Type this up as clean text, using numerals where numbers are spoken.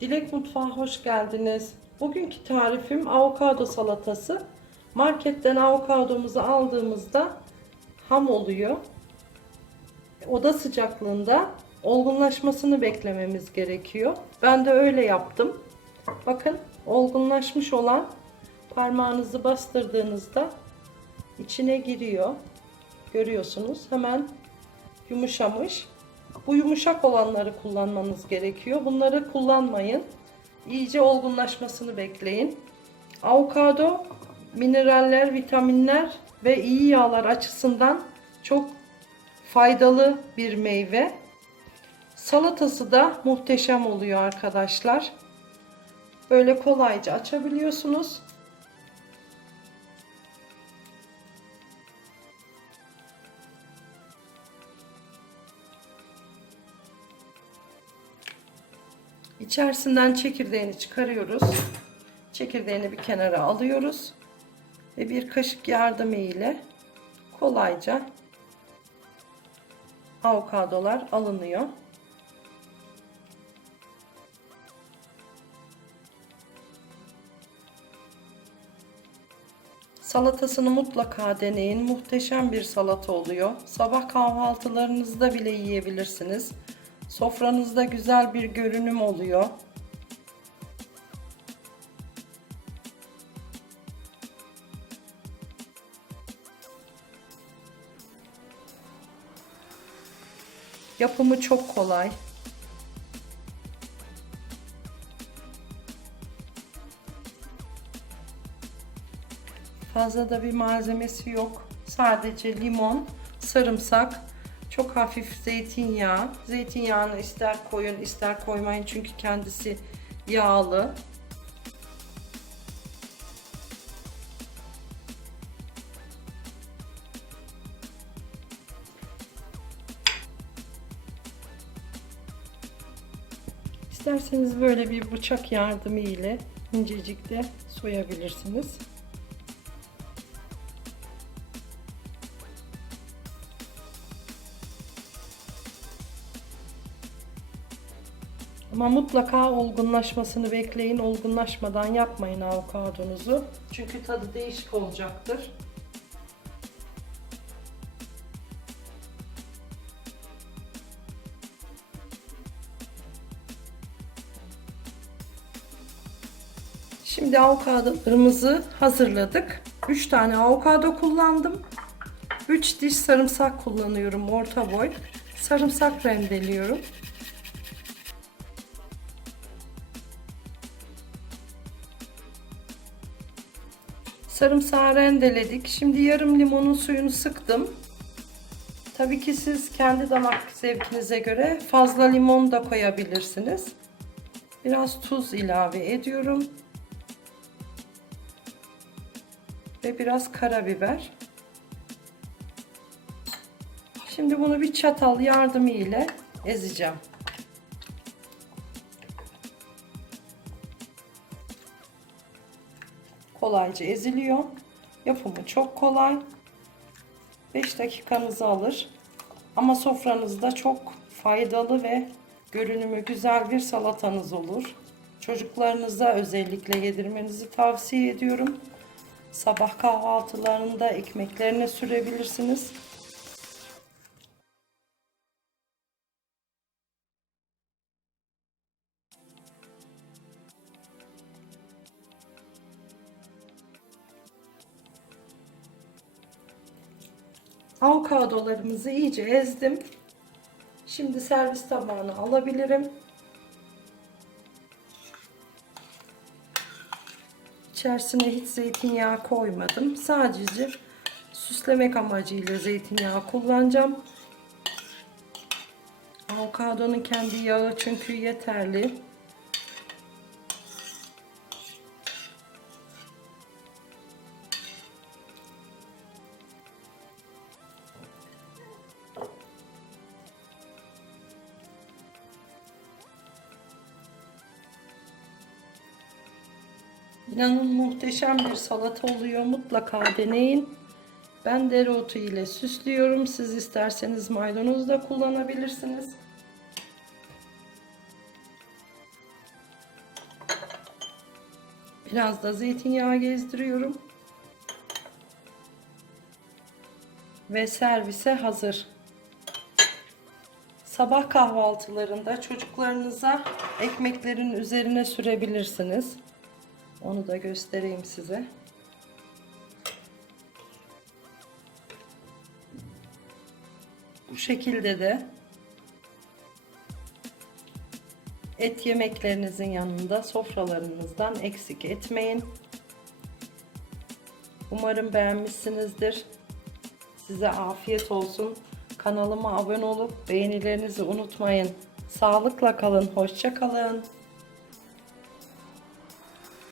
Dilek Mutfağı hoş geldiniz. Bugünkü tarifim avokado salatası. Marketten avokadomuzu aldığımızda ham oluyor. Oda sıcaklığında olgunlaşmasını beklememiz gerekiyor. Ben de öyle yaptım. Bakın, olgunlaşmış olan parmağınızı bastırdığınızda içine giriyor. Görüyorsunuz, hemen yumuşamış. Bu yumuşak olanları kullanmanız gerekiyor. Bunları kullanmayın. İyice olgunlaşmasını bekleyin. Avokado mineraller, vitaminler ve iyi yağlar açısından çok faydalı bir meyve. Salatası da muhteşem oluyor arkadaşlar. Böyle kolayca açabiliyorsunuz. İçerisinden çekirdeğini çıkarıyoruz. Çekirdeğini bir kenara alıyoruz ve bir kaşık yardımı ile kolayca avokadolar alınıyor. Salatasını mutlaka deneyin. Muhteşem bir salata oluyor. Sabah kahvaltılarınızda bile yiyebilirsiniz. Sofranızda güzel bir görünüm oluyor. Yapımı çok kolay. Fazla da bir malzemesi yok. Sadece limon, sarımsak, çok hafif zeytinyağı. Zeytinyağını ister koyun ister koymayın çünkü kendisi yağlı. İsterseniz böyle bir bıçak yardımı ile incecik de soyabilirsiniz. Ama mutlaka olgunlaşmasını bekleyin. Olgunlaşmadan yapmayın avokadonuzu. Çünkü tadı değişik olacaktır. Şimdi avokadolarımızı hazırladık. 3 tane avokado kullandım. 3 diş sarımsak kullanıyorum, orta boy. Sarımsak rendeliyorum. Sarımsağı rendeledik. Şimdi yarım limonun suyunu sıktım. Tabii ki siz kendi damak zevkinize göre fazla limon da koyabilirsiniz. Biraz tuz ilave ediyorum. Ve biraz karabiber. Şimdi bunu bir çatal yardımı ile ezeceğim. Kolayca eziliyor. Yapımı çok kolay. 5 dakikanızı alır. Ama sofranızda çok faydalı ve görünümü güzel bir salatanız olur. Çocuklarınıza özellikle yedirmenizi tavsiye ediyorum. Sabah kahvaltılarında ekmeklerine sürebilirsiniz. Avokadolarımızı iyice ezdim. Şimdi servis tabağına alabilirim. İçerisine hiç zeytinyağı koymadım. Sadece süslemek amacıyla zeytinyağı kullanacağım. Avokadonun kendi yağı çünkü yeterli. İnanın muhteşem bir salata oluyor. Mutlaka deneyin. Ben dereotu ile süslüyorum. Siz isterseniz maydanoz da kullanabilirsiniz. Biraz da zeytinyağı gezdiriyorum. Ve servise hazır. Sabah kahvaltılarında çocuklarınıza ekmeklerin üzerine sürebilirsiniz. Onu da göstereyim size. Bu şekilde de et yemeklerinizin yanında sofralarınızdan eksik etmeyin. Umarım beğenmişsinizdir. Size afiyet olsun. Kanalıma abone olup beğenilerinizi unutmayın. Sağlıkla kalın, hoşça kalın.